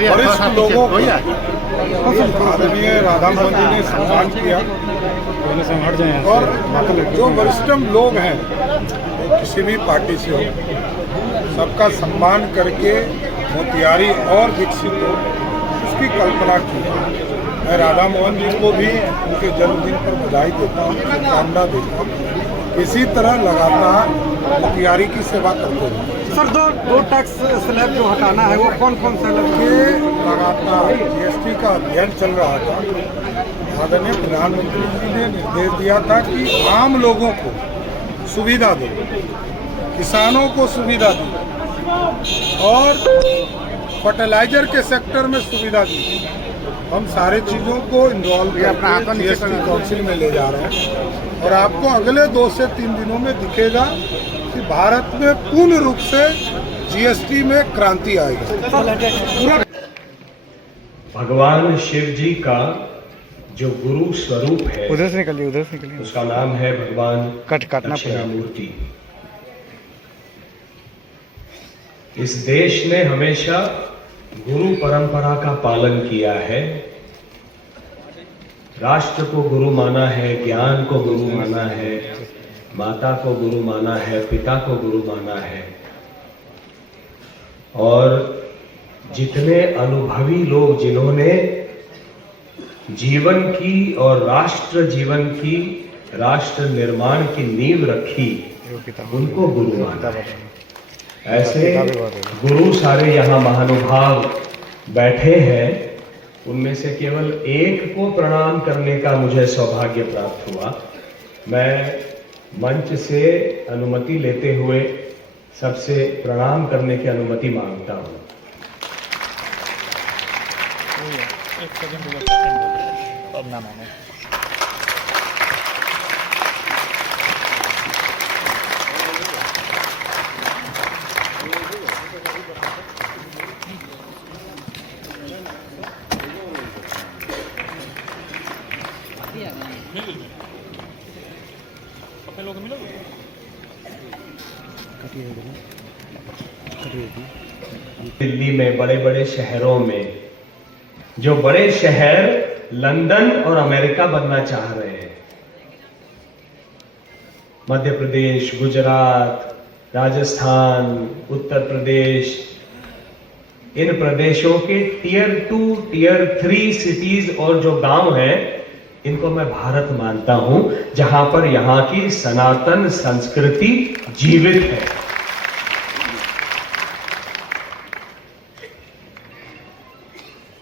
वरिष्ठ लोगों को आदरणीय राधा मोहन जी ने सम्मान किया और जो वरिष्ठतम लोग हैं किसी भी पार्टी से हो सबका सम्मान करके मोतिहारी और विकसित हो उसकी कल्पना की। मैं राधा मोहन जी को भी उनके जन्मदिन पर बधाई देता हूँ, शुभकामना देता हूँ। इसी तरह लगातार मोतिहारी की सेवा करते हैं। सर दो टैक्स स्लैब जो हटाना है वो कौन कौन सा ये लगातार जीएसटी का अभियान चल रहा था। आदरणीय प्रधानमंत्री जी ने निर्देश दिया था कि आम लोगों को सुविधा दो, किसानों को सुविधा दो और फर्टिलाइजर के सेक्टर में सुविधा दी। हम सारे चीज़ों को इन्वॉल्व करके जीएसटी काउंसिल में ले जा रहे हैं और आपको अगले 2 से 3 दिनों में दिखेगा कि भारत में पूर्ण रूप से जीएसटी में क्रांति आएगी। भगवान शिव जी का जो गुरु स्वरूप है उधर से निकलिए उसका नाम है भगवान काटना दक्षिणामूर्ति। इस देश ने हमेशा गुरु परंपरा का पालन किया है, राष्ट्र को गुरु माना है, ज्ञान को गुरु माना है, माता को गुरु माना है, पिता को गुरु माना है। और जितने अनुभवी लोग जिन्होंने जीवन की और राष्ट्र जीवन की, राष्ट्र निर्माण की नींव रखी, उनको गुरु माना है। ऐसे गुरु सारे यहाँ महानुभाव बैठे हैं, उनमें से केवल एक को प्रणाम करने का मुझे सौभाग्य प्राप्त हुआ। मैं मंच से अनुमति लेते हुए सबसे प्रणाम करने की अनुमति मांगता हूँ। दिल्ली में, बड़े बड़े शहरों में, जो बड़े शहर लंदन और अमेरिका बनना चाह रहे हैं, मध्य प्रदेश, गुजरात, राजस्थान, उत्तर प्रदेश, इन प्रदेशों के टियर 2, टियर 3 सिटीज और जो गांव हैं, इनको मैं भारत मानता हूं, जहां पर यहां की सनातन संस्कृति जीवित है।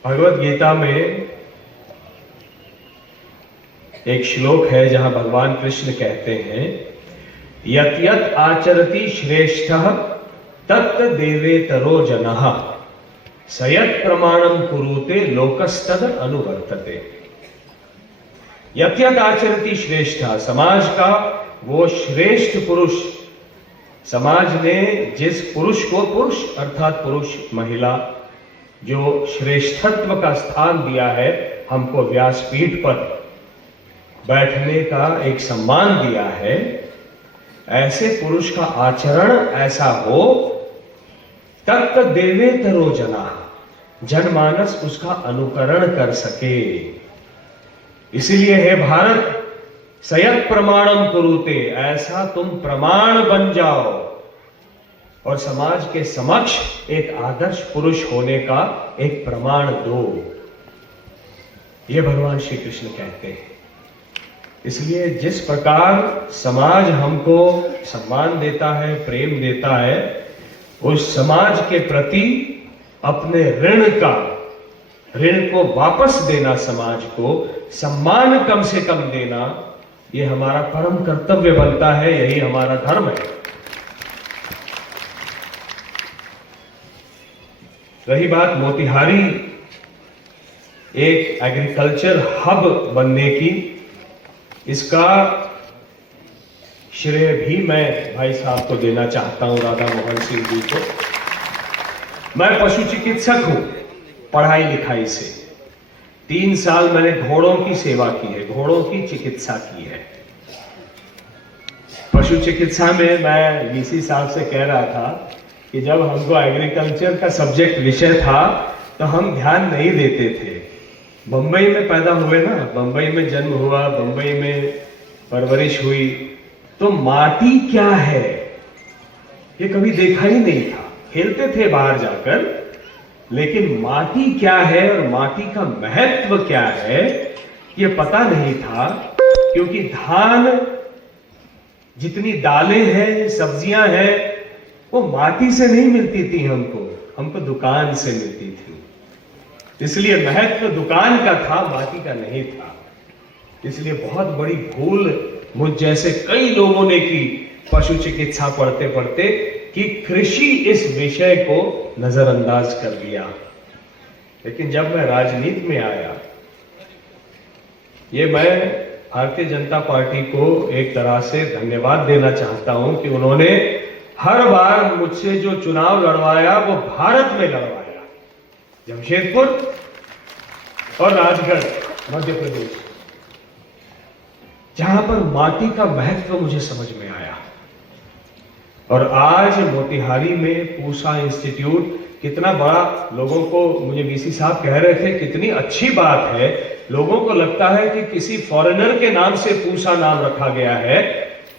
भगवत गीता में एक श्लोक है जहां भगवान कृष्ण कहते हैं, यत यत आचरति श्रेष्ठः तत् देवेतरो जनः सयत् प्रमाणम कुरुते लोकस्तद अनुवर्तते। यत यत आचरति श्रेष्ठः, समाज का वो श्रेष्ठ पुरुष, समाज ने जिस पुरुष को, पुरुष अर्थात पुरुष महिला, जो श्रेष्ठत्व का स्थान दिया है, हमको व्यासपीठ पर बैठने का एक सम्मान दिया है, ऐसे पुरुष का आचरण ऐसा हो तत् देवेतरो जना, जनमानस उसका अनुकरण कर सके। इसलिए हे भारत, सयत् प्रमाणम कुरुते, ऐसा तुम प्रमाण बन जाओ और समाज के समक्ष एक आदर्श पुरुष होने का एक प्रमाण दो। ये भगवान श्री कृष्ण कहते हैं। इसलिए जिस प्रकार समाज हमको सम्मान देता है, प्रेम देता है, उस समाज के प्रति अपने ऋण को वापस देना, समाज को सम्मान कम से कम देना, ये हमारा परम कर्तव्य बनता है, यही हमारा धर्म है। रही बात मोतिहारी एक एग्रीकल्चर हब बनने की, इसका श्रेय भी मैं भाई साहब को देना चाहता हूं, राधा मोहन सिंह जी को। मैं पशु चिकित्सक हूं पढ़ाई लिखाई से। 3 साल मैंने घोड़ों की सेवा की है, घोड़ों की चिकित्सा की है। पशु चिकित्सा में मैं डीसी साहब से कह रहा था कि जब हमको एग्रीकल्चर का सब्जेक्ट विषय था तो हम ध्यान नहीं देते थे। बंबई में पैदा हुए ना, बंबई में जन्म हुआ, बंबई में परवरिश हुई, तो माटी क्या है ये कभी देखा ही नहीं था। खेलते थे बाहर जाकर, लेकिन माटी क्या है और माटी का महत्व क्या है ये पता नहीं था। क्योंकि धान, जितनी दालें हैं, सब्जियां हैं, वो माटी से नहीं मिलती थी हमको दुकान से मिलती थी। इसलिए महत्व दुकान का था, माटी का नहीं था। इसलिए बहुत बड़ी भूल मुझ जैसे कई लोगों ने की पशु चिकित्सा पढ़ते पढ़ते, कि कृषि इस विषय को नजरअंदाज कर दिया। लेकिन जब मैं राजनीति में आया, ये मैं भारतीय जनता पार्टी को एक तरह से धन्यवाद देना चाहता हूं कि उन्होंने हर बार मुझसे जो चुनाव लड़वाया वो भारत में लड़वाया, जमशेदपुर और राजगढ़ मध्य प्रदेश, जहां पर माटी का महत्व मुझे समझ में आया। और आज मोतिहारी में पूसा इंस्टीट्यूट कितना बड़ा, लोगों को, मुझे वीसी साहब कह रहे थे कितनी अच्छी बात है, लोगों को लगता है कि किसी फॉरेनर के नाम से पूसा नाम रखा गया है।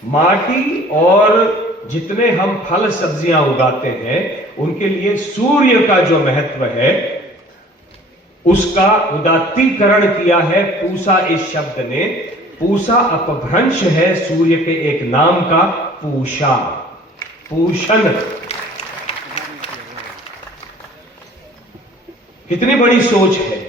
माटी और जितने हम फल सब्जियां उगाते हैं उनके लिए सूर्य का जो महत्व है उसका उदात्तीकरण किया है पूसा इस शब्द ने। पूसा अपभ्रंश है सूर्य के एक नाम का, पूषा, पूषण। कितनी बड़ी सोच है।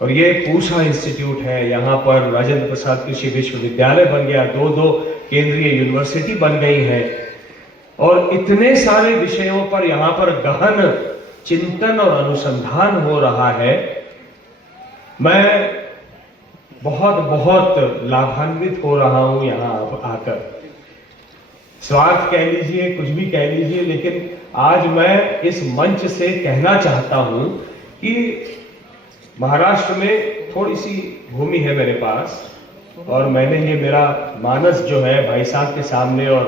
और ये पूसा इंस्टीट्यूट है, यहां पर राजेंद्र प्रसाद कृषि विश्वविद्यालय बन गया, दो केंद्रीय यूनिवर्सिटी बन गई है, और इतने सारे विषयों पर यहां पर गहन चिंतन और अनुसंधान हो रहा है। मैं बहुत बहुत लाभान्वित हो रहा हूं यहां आकर। स्वार्थ कह लीजिए, कुछ भी कह लीजिए, लेकिन आज मैं इस मंच से कहना चाहता हूं कि महाराष्ट्र में थोड़ी सी भूमि है मेरे पास, और मैंने ये मेरा मानस जो है भाई साहब के सामने और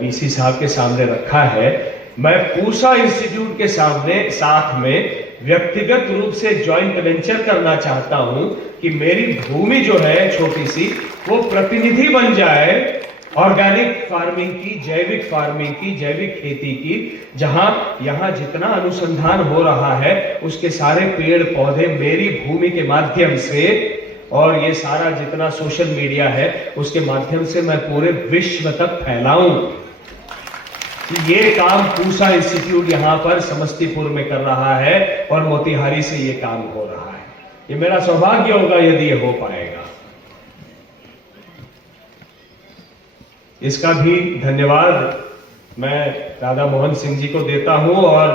वीसी साहब के सामने रखा है। मैं पूसा इंस्टीट्यूट के साथ में व्यक्तिगत रूप से जॉइंट वेंचर करना चाहता हूं कि मेरी भूमि जो है छोटी सी, वो प्रतिनिधि बन जाए ऑर्गेनिक फार्मिंग की, जैविक फार्मिंग की, जैविक खेती की, जहां यहां जितना अनुसंधान हो रहा है उसके सारे पेड़ पौधे मेरी भूमि के माध्यम से, और ये सारा जितना सोशल मीडिया है उसके माध्यम से मैं पूरे विश्व तक फैलाऊं। कि ये काम पूसा इंस्टीट्यूट यहां पर समस्तीपुर में कर रहा है और मोतिहारी से ये काम हो रहा है। ये मेरा सौभाग्य होगा यदि ये हो पाएगा। इसका भी धन्यवाद मैं राधा मोहन सिंह जी को देता हूं। और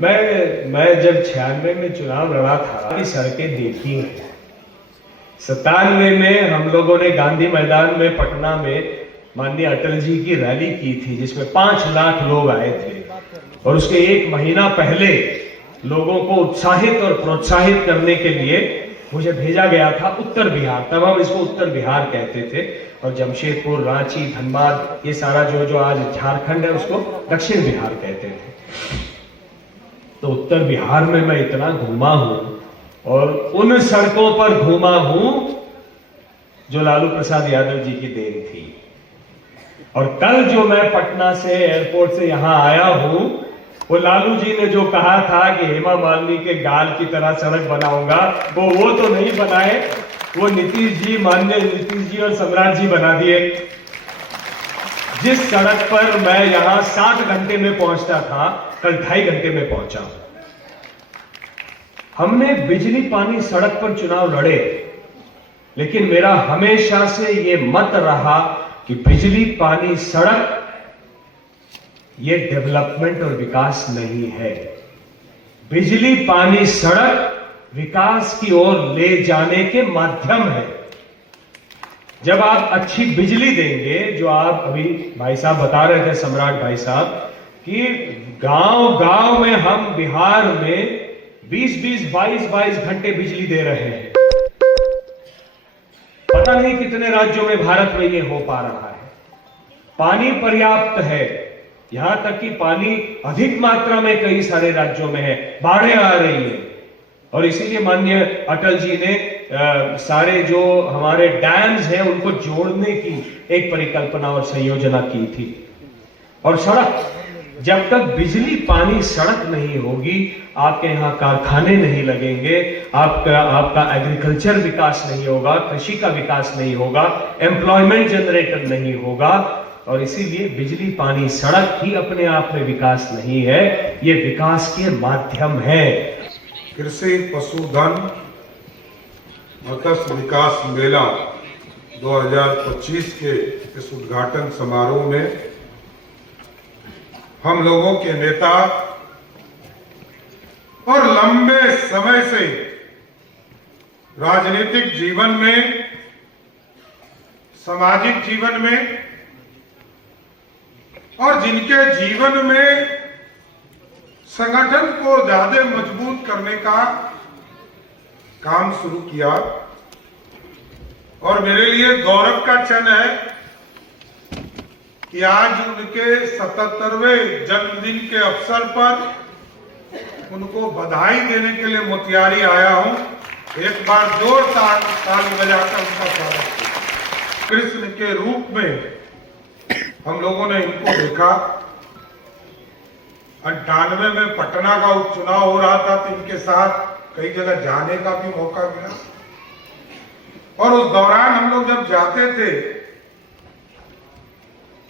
मैं जब 96 में चुनाव लड़ा था, सड़कें देखी हैं। 97 में हम लोगों ने गांधी मैदान में पटना में माननीय अटल जी की रैली की थी, जिसमें 5 लाख लोग आए थे, और उसके 1 महीना पहले लोगों को उत्साहित और प्रोत्साहित करने के लिए मुझे भेजा गया था उत्तर बिहार। तब हम इसको उत्तर बिहार कहते थे, और जमशेदपुर, रांची, धनबाद, ये सारा जो आज झारखंड है उसको दक्षिण बिहार कहते थे। तो उत्तर बिहार में मैं इतना घूमा हूं, और उन सड़कों पर घूमा हूं जो लालू प्रसाद यादव जी की देन थी। और कल जो मैं पटना से एयरपोर्ट से यहां आया हूं, वो लालू जी ने जो कहा था कि हेमा मालिनी के गाल की तरह सड़क बनाऊंगा, वो तो नहीं बनाए, वो नीतीश जी, माननीय नीतीश जी और सम्राट जी बना दिए। जिस सड़क पर मैं यहां 7 घंटे में पहुंचता था, कल 2.5 घंटे में पहुंचा। हमने बिजली पानी सड़क पर चुनाव लड़े, लेकिन मेरा हमेशा से ये मत रहा कि बिजली पानी सड़क ये डेवलपमेंट और विकास नहीं है। बिजली पानी सड़क विकास की ओर ले जाने के माध्यम है। जब आप अच्छी बिजली देंगे, जो आप अभी भाई साहब बता रहे थे, सम्राट भाई साहब, कि गांव-गांव में हम बिहार में 20-20, 22-22 घंटे बिजली दे रहे हैं। पता नहीं कितने राज्यों में भारत में ये हो पा रहा है। पानी पर्याप्त है, यहां तक कि पानी अधिक मात्रा में कई सारे राज्यों में है, बाढ़ें आ रही हैं। और इसीलिए माननीय अटल जी ने सारे जो हमारे डैम्स हैं उनको जोड़ने की एक परिकल्पना और संयोजना की थी। और सड़क, जब तक बिजली पानी सड़क नहीं होगी, आपके यहाँ कारखाने नहीं लगेंगे, आपका एग्रीकल्चर विकास नहीं होगा, कृषि का विकास नहीं होगा, एम्प्लॉयमेंट जनरेटर नहीं होगा। और इसीलिए बिजली पानी सड़क ही अपने आप में विकास नहीं है, ये विकास के माध्यम है। कृषि पशुधन मत्स्य विकास मेला 2025 के इस उद्घाटन समारोह में हम लोगों के नेता और लंबे समय से राजनीतिक जीवन में, सामाजिक जीवन में और जिनके जीवन में संगठन को ज्यादा मजबूत करने का काम शुरू किया। और मेरे लिए गौरव का क्षण है कि आज उनके 77वें जन्मदिन के अवसर पर उनको बधाई देने के लिए मोतिहारी आया हूं। एक बार जोरदार ताली बजाकर उनका स्वागत किया। कृष्ण के रूप में हम लोगों ने इनको देखा। 98 में पटना का उपचुनाव हो रहा था, तो इनके साथ कई जगह जाने का भी मौका मिला। और उस दौरान हम लोग जब जाते थे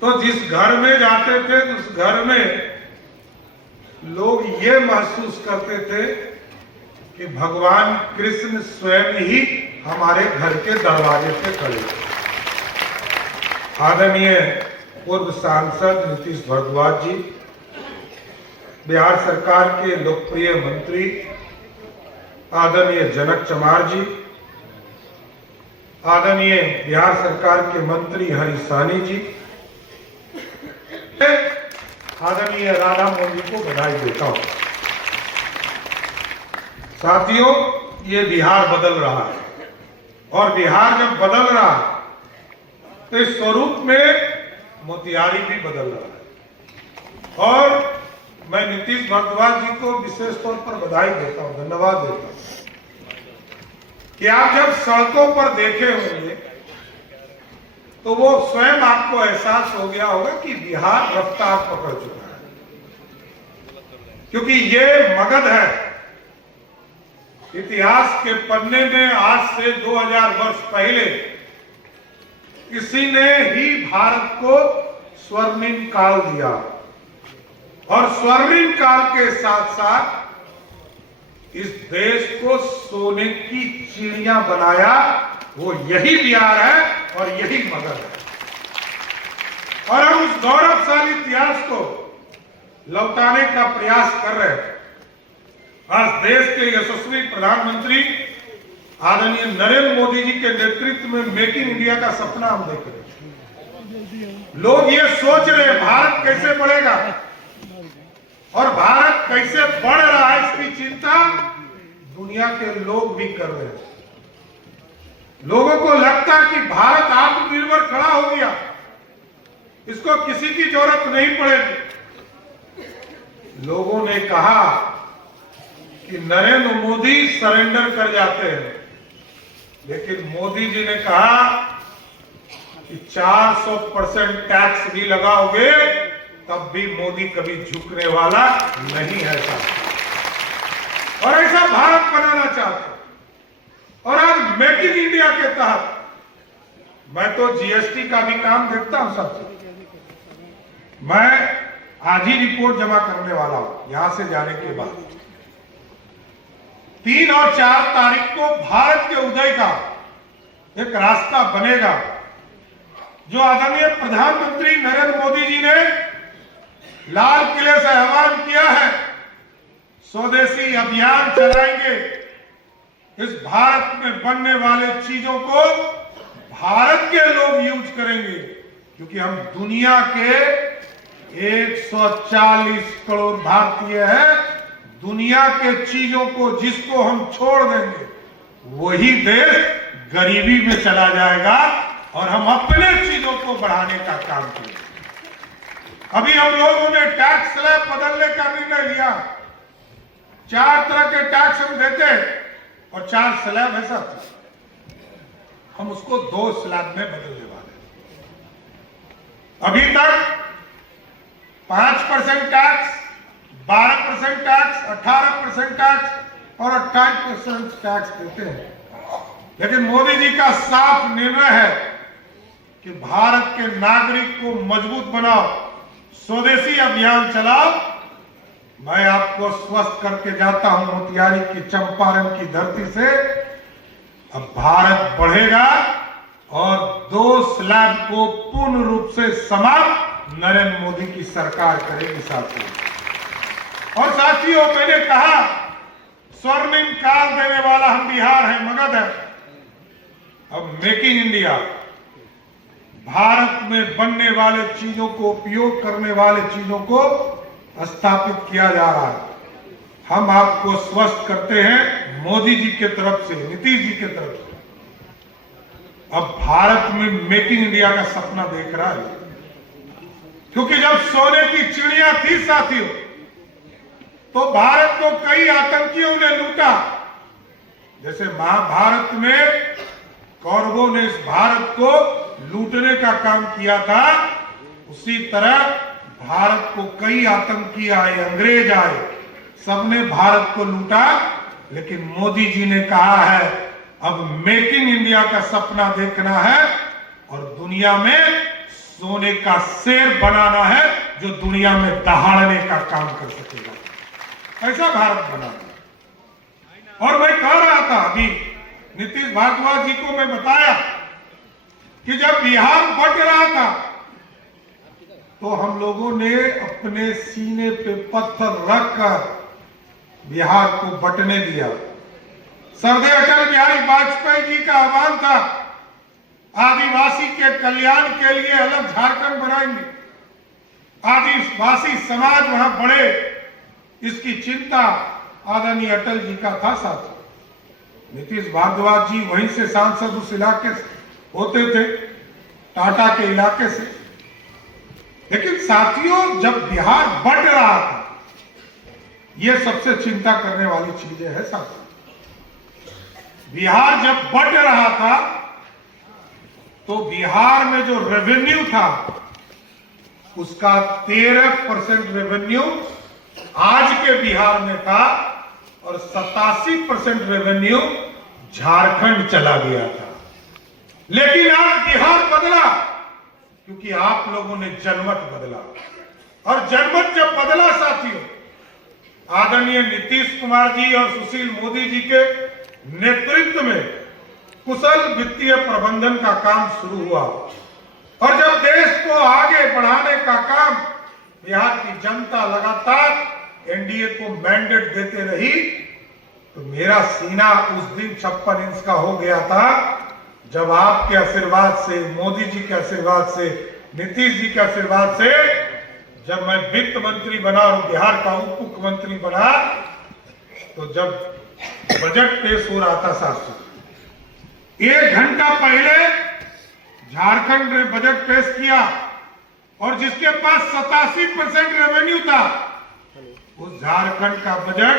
तो जिस घर में जाते थे उस घर में लोग ये महसूस करते थे कि भगवान कृष्ण स्वयं ही हमारे घर के दरवाजे पे खड़े थे। आदरणीय पूर्व सांसद नीतीश भारद्वाज जी, बिहार सरकार के लोकप्रिय मंत्री आदरणीय जनक चमार जी, आदरणीय बिहार सरकार के मंत्री हरीश सहनी जी, आदरणीय राधा मोदी को बधाई देता हूं। साथियों, ये बिहार बदल रहा है और बिहार जब बदल रहा है तो इस स्वरूप में मोतिहारी भी बदल रहा है। और मैं नीतीश भारद्वाज जी को विशेष तौर पर बधाई देता हूं, धन्यवाद देता हूं कि आप जब सड़कों पर देखे होंगे तो वो स्वयं आपको एहसास हो गया होगा कि बिहार रफ्तार पकड़ चुका है, क्योंकि ये मगध है। इतिहास के पन्ने में आज से 2000 वर्ष पहले किसी ने ही भारत को स्वर्णिम काल दिया और स्वर्णिम काल के साथ साथ इस देश को सोने की चिड़िया बनाया। वो यही बिहार है और यही मगध है। और हम उस गौरवशाली इतिहास को लौटाने का प्रयास कर रहे हैं। आज देश के यशस्वी प्रधानमंत्री आदरणीय नरेंद्र मोदी जी के नेतृत्व में मेक इन इंडिया का सपना हम देख रहे हैं। लोग ये सोच रहे हैं भारत कैसे बढ़ेगा और भारत कैसे बढ़ रहा है, इसकी चिंता दुनिया के लोग भी कर रहे हैं। लोगों को लगता है कि भारत आत्मनिर्भर खड़ा हो गया, इसको किसी की जरूरत नहीं पड़ेगी। लोगों ने कहा कि नरेंद्र मोदी सरेंडर कर जाते हैं, लेकिन मोदी जी ने कहा कि 400% टैक्स भी लगाओगे तब भी मोदी कभी झुकने वाला नहीं है साहब। और ऐसा भारत बनाना चाहते। और आज मेक इन इंडिया के तहत मैं तो जीएसटी का भी काम देखता हूं सबसे। मैं आज ही रिपोर्ट जमा करने वाला हूं यहां से जाने के बाद। 3 और 4 तारीख को भारत के उदय का एक रास्ता बनेगा, जो आदरणीय प्रधानमंत्री नरेंद्र मोदी जी ने लाल किले से आह्वान किया है। स्वदेशी अभियान चलाएंगे, इस भारत में बनने वाले चीजों को भारत के लोग यूज करेंगे, क्योंकि हम दुनिया के 140 करोड़ भारतीय हैं। दुनिया के चीजों को जिसको हम छोड़ देंगे वही देश गरीबी में चला जाएगा और हम अपने चीजों को बढ़ाने का काम करेंगे। अभी हम लोगों ने टैक्स स्लैब बदलने का निर्णय लिया। 4 तरह के टैक्स हम देते और 4 स्लैब है साहब, हम उसको 2 स्लैब में बदलने वाले। अभी तक 5% टैक्स, 12% टैक्स, 18% टैक्स और 28% टैक्स देते हैं। लेकिन मोदी जी का साफ निर्णय है कि भारत के नागरिक को मजबूत बनाओ, स्वदेशी अभियान चलाओ। मैं आपको स्वस्थ करके जाता हूं मोतिहारी की चंपारण की धरती से। अब भारत बढ़ेगा और 2 स्लैब को पूर्ण रूप से समाप्त नरेंद्र मोदी की सरकार करेगी साथियों। और साथियों, मैंने कहा स्वर्णिम काल देने वाला हम बिहार है, मगध है। अब मेकिंग इंडिया, भारत में बनने वाले चीजों को, उपयोग करने वाले चीजों को स्थापित किया जा रहा है। हम आपको स्वस्थ करते हैं मोदी जी के तरफ से, नीतीश जी के तरफ से। अब भारत में मेकिंग इंडिया का सपना देख रहा है, क्योंकि जब सोने की चिड़िया थी साथियों, तो भारत को कई आतंकियों ने लूटा। जैसे महाभारत में कौरवों ने इस भारत को लूटने का काम किया था, उसी तरह भारत को कई आतंकी आए, अंग्रेज आए, सबने भारत को लूटा। लेकिन मोदी जी ने कहा है अब मेकिंग इंडिया का सपना देखना है और दुनिया में सोने का शेर बनाना है, जो दुनिया में दहाड़ने का काम कर सकेगा। ऐसा भारत बनाना। और मैं कह रहा था अभी नीतीश भारद्वाज जी को मैं बताया कि जब बिहार बट रहा था तो हम लोगों ने अपने सीने पे पत्थर रखकर बिहार को बटने दिया। सरदार अटल बिहारी वाजपेयी जी का आह्वान था, आदिवासी के कल्याण के लिए अलग झारखंड बनाएंगे, आदिवासी समाज वहां बढ़े, इसकी चिंता आदरणीय अटल जी का था साथ। नीतीश भारद्वाज जी वहीं से सांसद उस इलाके से होते थे, टाटा के इलाके से। लेकिन साथियों, जब बिहार बढ़ रहा था, यह सबसे चिंता करने वाली चीजें है साथियों। बिहार जब बढ़ रहा था तो बिहार में जो रेवेन्यू था उसका 13% रेवेन्यू आज के बिहार में था और 87% रेवेन्यू झारखंड चला गया था। लेकिन आज बिहार बदला क्योंकि आप लोगों ने जनमत बदला। और जनमत जब बदला साथियों, आदरणीय नीतीश कुमार जी और सुशील मोदी जी के नेतृत्व में कुशल वित्तीय प्रबंधन का काम शुरू हुआ और जब देश को आगे बढ़ाने का काम बिहार की जनता लगातार एनडीए को मैंडेट देते रही, तो मेरा सीना उस दिन 56 इंच का हो गया था जब आपके आशीर्वाद से, मोदी जी के आशीर्वाद से, नीतीश जी के आशीर्वाद से जब मैं वित्त मंत्री बना और बिहार का उप मुख्यमंत्री बना, तो जब बजट पेश हो रहा था साथियों, 1 घंटा पहले झारखंड ने बजट पेश किया और जिसके पास 87% रेवेन्यू था, उस झारखंड का बजट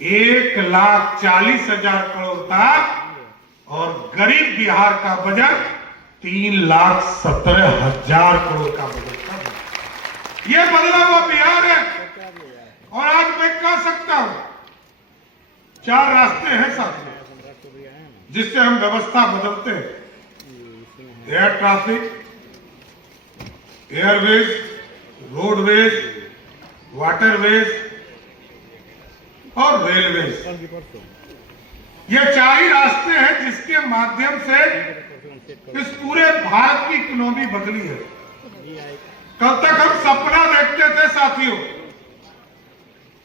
1,40,000 करोड़ था और गरीब बिहार का बजट 3,17,000 करोड़ का बजट था। यह बदला हुआ बिहार है। और आज मैं कह सकता हूं 4 रास्ते हैं साथियों जिससे हम व्यवस्था बदलते हैं। Air traffic, Airways, roadways, waterways और रेलवेज। ये 4 ही रास्ते हैं जिसके माध्यम से इस पूरे भारत की इकोनॉमी बदली है। कल तक हम सपना देखते थे साथियों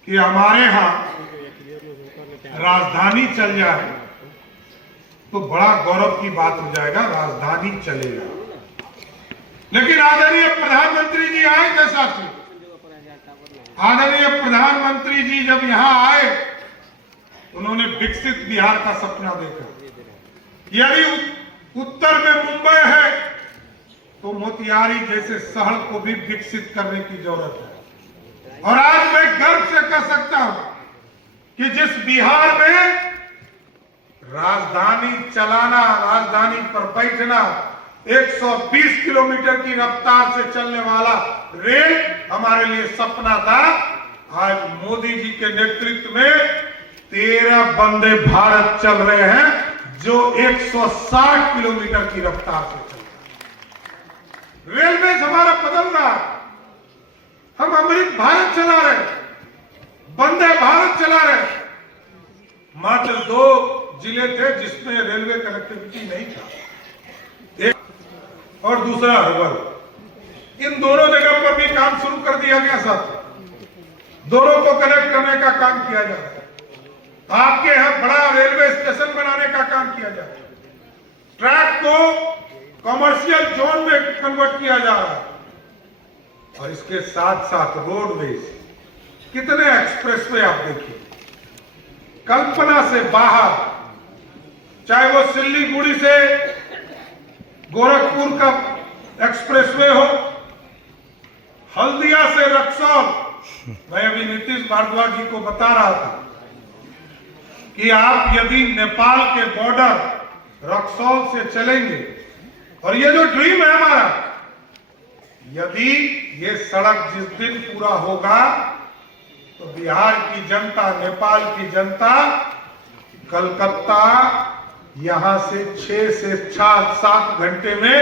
कि हमारे यहां राजधानी चल जाए तो बड़ा गौरव की बात हो जाएगा, राजधानी चलेगा। लेकिन आदरणीय प्रधानमंत्री जी आए थे साथियों, आदरणीय प्रधानमंत्री जी जब यहां आए उन्होंने विकसित बिहार का सपना देखा। यदि उत्तर में मुंबई है तो मोतिहारी जैसे शहर को भी विकसित करने की जरूरत है। और आज मैं गर्व से कह सकता हूं कि जिस बिहार में राजधानी चलाना, राजधानी पर बैठना 120 किलोमीटर की रफ्तार से चलने वाला रेल हमारे लिए सपना था। आज मोदी जी के नेतृत्व में 13 वंदे भारत चल रहे हैं जो 160 किलोमीटर की रफ्तार से चल रहे हैं। रेलवे हमारा बदल रहा है। हम अमृत भारत चला रहे हैं, वंदे भारत चला रहे हैं। मात्र 2 जिले थे जिसमें रेलवे कनेक्टिविटी नहीं था, एक और दूसरा हरवल। इन दोनों जगह पर भी काम शुरू कर दिया गया। साथ दोनों को कनेक्ट करने का काम किया जा रहा है। आपके यहां बड़ा रेलवे स्टेशन बनाने का काम किया जा रहा है। ट्रैक को कमर्शियल जोन में कन्वर्ट किया जा रहा है। और इसके साथ साथ रोडवेज, कितने एक्सप्रेसवे आप देखिए, कल्पना से बाहर, चाहे वो सिल्लीगुड़ी से गोरखपुर का एक्सप्रेसवे हो, हल्दिया से रक्सौल। मैं अभी नीतीश भारद्वाज जी को बता रहा था कि आप यदि नेपाल के बॉर्डर रक्सौल से चलेंगे, और ये जो ड्रीम है हमारा, यदि ये सड़क जिस दिन पूरा होगा तो बिहार की जनता, नेपाल की जनता कलकत्ता यहां से 6 से 7 घंटे में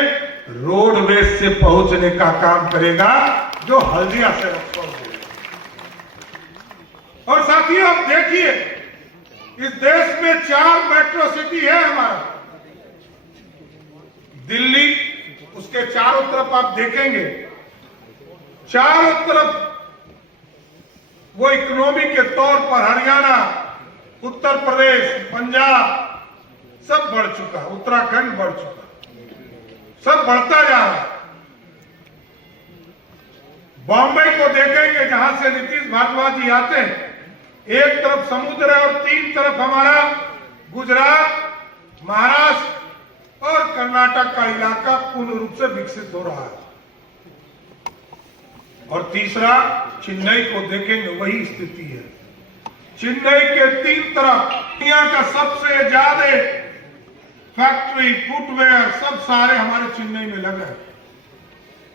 रोडवेज से पहुंचने का काम करेगा, जो हल्दिया से रक्सौल होगा। और साथियों, आप देखिए, इस देश में 4 मेट्रो सिटी है हमारा। दिल्ली, उसके चारों तरफ आप देखेंगे, चारों तरफ वो इकोनॉमी के तौर पर हरियाणा, उत्तर प्रदेश, पंजाब सब बढ़ चुका, उत्तराखंड बढ़ चुका, सब बढ़ता जा रहा है। बॉम्बे को देखेंगे, जहां से नीतीश भारद्वाज जी आते हैं, एक तरफ समुद्र है और 3 तरफ हमारा गुजरात, महाराष्ट्र और कर्नाटक का इलाका पूर्ण रूप से विकसित हो रहा है। और तीसरा, चेन्नई को देखेंगे, वही स्थिति है। चेन्नई के 3 तरफ दुनिया का सबसे ज्यादा फैक्ट्री, फुटवेयर सब सारे हमारे चेन्नई में लगे हैं।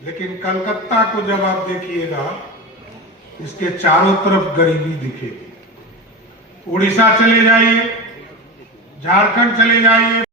लेकिन कलकत्ता को जब आप देखिएगा, इसके चारों तरफ गरीबी दिखेगी। उड़ीसा चले जाइए, झारखंड चले जाइए,